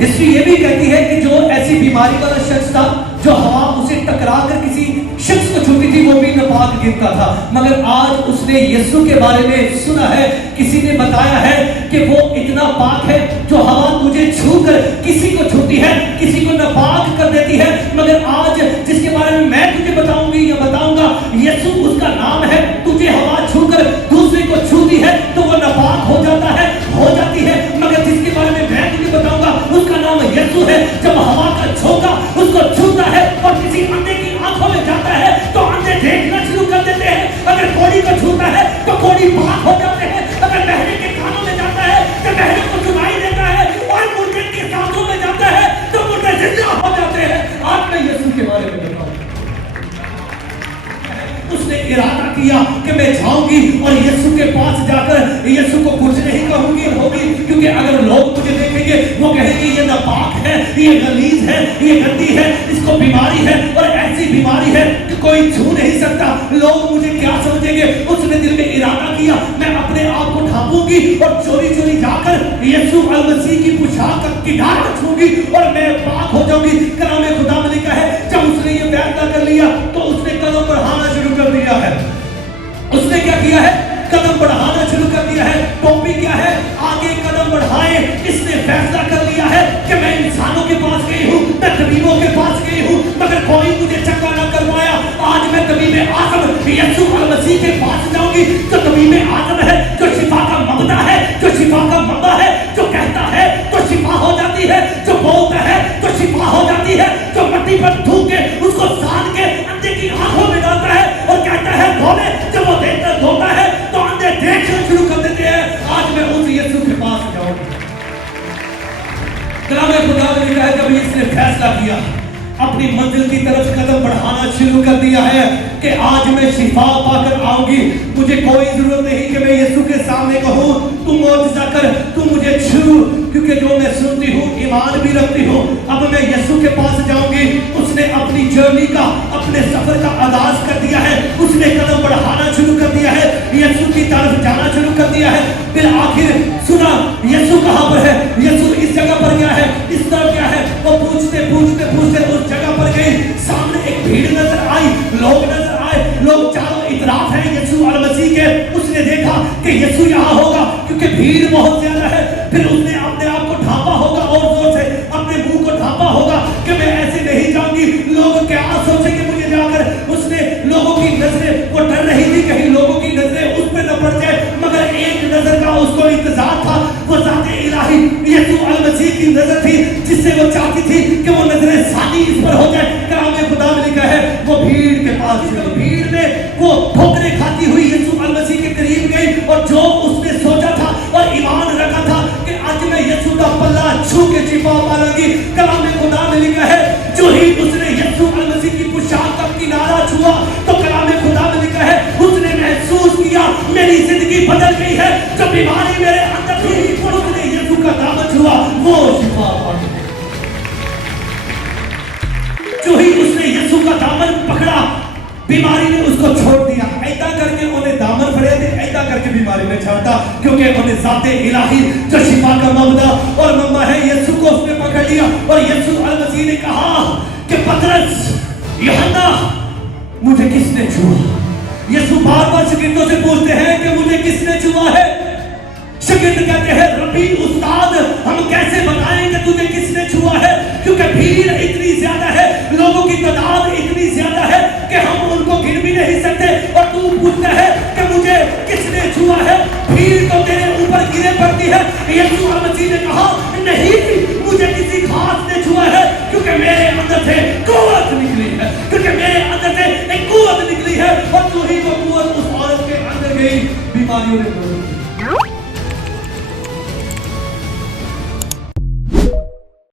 History یہ بھی کہتی ہے کہ جو ایسی بیماری والا شخص تھا جو ہوا اسے ٹکرا کر کسی شخص کو چھوتی تھی وہ بھی ناپاک گرتا تھا، مگر آج اس نے یسوع کے بارے میں سنا ہے، کسی نے بتایا ہے کہ وہ اتنا پاک ہے جو ہوا تجھے چھو کر کسی کو چھوتی ہے کسی کو ناپاک کر دیتی ہے، مگر آج جس کے بارے میں تجھے بتاؤں گی یا بتاؤں گا یسوع اس کا نام ہے، تجھے ہوا چھو کر دوسرے کو چھوتی ہے تو وہ ناپاک ہو جاتا ہے، ہو جاتی ہے، مگر جس کے بارے میں تجھے بتاؤں گا اس کا نام یسوع ہے، جب ہوا کا جھونکا اس کو چھوتا ہے اور کسی اندھے کی آنکھوں میں جاتا ہے تو اندھے دیکھنا شروع کر دیتے ہیں، اگر کوڑی کو چھوتا ہے تو کوڑی پاک ہو جاتے ہیں، اگر بہرے کے کانوں میں جاتا ہے تو بہرے کو سنائی دیتا ہے، اور مردے کے سانسوں میں جاتا ہے تو مردے زندہ ہو جاتے ہیں۔ آج میں یسوع کے بارے میں بتاؤں، اس نے ارادہ کیا کہ میں جاؤں گی اور یسوع کے پاس جا کر یسوع کو کچھ نہیں کہوں گی ہوگی، کیونکہ اگر لوگ مجھے دیکھیں گے وہ کہیں گے یہ ناپاک ہے، یہ غلیظ ہے، یہ گندی ہے، اس کو بیماری ہے اور ایسی بیماری ہے کہ کوئی چھو نہیں سکتا، لوگ مجھے کیا سمجھیں گے۔ اس نے دل میں ارادہ کیا میں اپنے آپ کو ڈھانپوں گی اور چوری چوری جا کر یسوع المسیح کی پوشاک کی ڈھال چھوں گی اور میں پاک ہو جاؤں گی۔ کلام خدا میں لکھا ہے جب اس نے یہ فیصلہ کر لیا تو اس نے قدم بڑھانا شروع کر دیا ہے۔ اس نے کیا کیا ہے؟ قدم بڑھانا شروع کر دیا ہے۔ ٹوپی کیا ہے؟ آگے قدم بڑھائے۔ اس نے فیصلہ کر لیا ہے کہ میں انسانوں کے پاس گئی ہوں، میں طبیبوں کے پاس گئی ہوں، مگر کوئی مجھے چنگا نہ کروایا۔ آج میں طبیب اعظم یسوع المسیح کے پاس جاؤں گی، جو طبیب اعظم ہے، جو شفا کا مبدا ہے، جو شفا کا منبع ہے، جو کہتا ہے تو شفا ہو جاتی ہے، جو بولتا ہے تو شفا ہو جاتی ہے، جو مٹی پر تھوک کے اس کو سان کے اندھے کی آنکھوں میں ڈالتا ہے اور کہتا ہے دھونے، جب وہ دیکھتا دھوتا ہے تو اندھے دیکھنا شروع کر دیتے ہیں۔ آج میں اس یسوع کے پاس جاؤں گا۔ کلام خدا میں لکھا ہے جب اس نے فیصلہ کیا اپنی منزل کی طرف قدم بڑھانا شروع کر دیا ہے کہ آج میں شفا پا کر آؤں گی، مجھے کوئی ضرورت نہیں کہ میں یسوع کے سامنے کہوں تو معجزہ کر، تو مجھے چھو، کیونکہ جو میں سنتی ہوں ایمان بھی رکھتی ہوں۔ اب میں یسوع کے پاس جاؤں گی۔ اس نے اپنی جرنی کا، اپنے سفر کا آغاز کر دیا ہے، اس نے قدم بڑھانا شروع کر دیا ہے، یسوع کی طرف جانا شروع کر دیا ہے۔ بالآخر سنا یسوع کہاں پر ہے، یسوع اس جگہ پر کیا ہے، اس طرف کیا ہے، وہ پوچھتے پوچھتے پوچھتے اس جگہ پر گئی، سامنے ایک بھیڑ نظر آئی، لوگ نظر آئے، لوگ چاروں اطراف ہیں یسوع المسیح کے۔ اس نے دیکھا کہ یسوع یہاں ہوگا کیونکہ بھیڑ بہت زیادہ ہے، پھر اس نے اپنے آپ کو ڈھانپا ہوگا اور زور سے اپنے منہ کو ڈھانپا ہوگا کہ میں ایسے نہیں جاؤں گی، لوگ کیا سوچیں گے مجھے جا کر۔ اس نے لوگوں کی نظریں، وہ ڈر رہی تھی کہیں لوگوں کی نظریں اس پہ نہ پڑ جائے، مگر ایک نظر کا اس کو انتظار تھا، وہ ذات الہی یسوع المسیح کی نظر تھی جس سے وہ چاہتی تھی کہ وہ نظریں ثانی اس پر ہو جائے۔ کلام خدا میں لکھا ہے وہ بھیڑ کے پاس، بھیڑ میں وہ ٹھوکریں کھاتی ہوئی یسوع المسیح کے قریب گئی، اور جو اس نے سوچا تھا اور ایمان رکھا تھا کہ آج میں یسوع کا پلہ چھو کے شفا پاؤں گی، کلام خدا میں لکھا ہے جو ہی اس نے یسوع المسیح کی پوشاک کا کنارہ چھوا تو کلام خدا میں لکھا ہے اس نے محسوس کیا میری زندگی بدل گئی ہے، جو بیماری میرے اندر تھی اس نے یسوع کا دامن چھوا، وہ شفا پا گئی۔ جو ہی اس نے یسوع کا دامن پکڑا بیماری نے اس کو چھوڑ دیا۔ ایسا کر کے انہیں دامن پھڑے تھے، ایسا کر کے بیماری میں چھاڑتا، کیونکہ انہیں ذات الہی جو شفا کا مبدا اور منبع ہے یسوع کو اس نے پکڑ لیا۔ اور یسوع المسیح نے کہا کہ پطرس، یوحنا، مجھے کس نے چھوا؟ یسوع بار بار شاگردوں سے پوچھتے ہیں کہ مجھے کس نے چھوا ہے؟ شاگرد کہتے ہیں ربی، استاد، ہم کیسے بتائیں کہ تجھے کس نے چھوا ہے، کیونکہ بھیڑ اتنی زیادہ ہے، لوگوں کی تعداد اتنی زیادہ ہے کہ ہم ان کو گن بھی نہیں سکتے، اور تو پوچھتا ہے کہ مجھے کس نے چھوا ہے، بھیڑ تو تیرے اوپر گرے پڑتی ہے۔ یسوع مسیح نے کہا نہیں، مجھے کسی خاص نے چھوا ہے، کیونکہ میرے اندر سے قوت نکلی ہے، کیونکہ میرے اندر سے ایک قوت نکلی ہے، اور تو ہی وہ قوت اس عورت کے اندر گئی، بیماریوں نے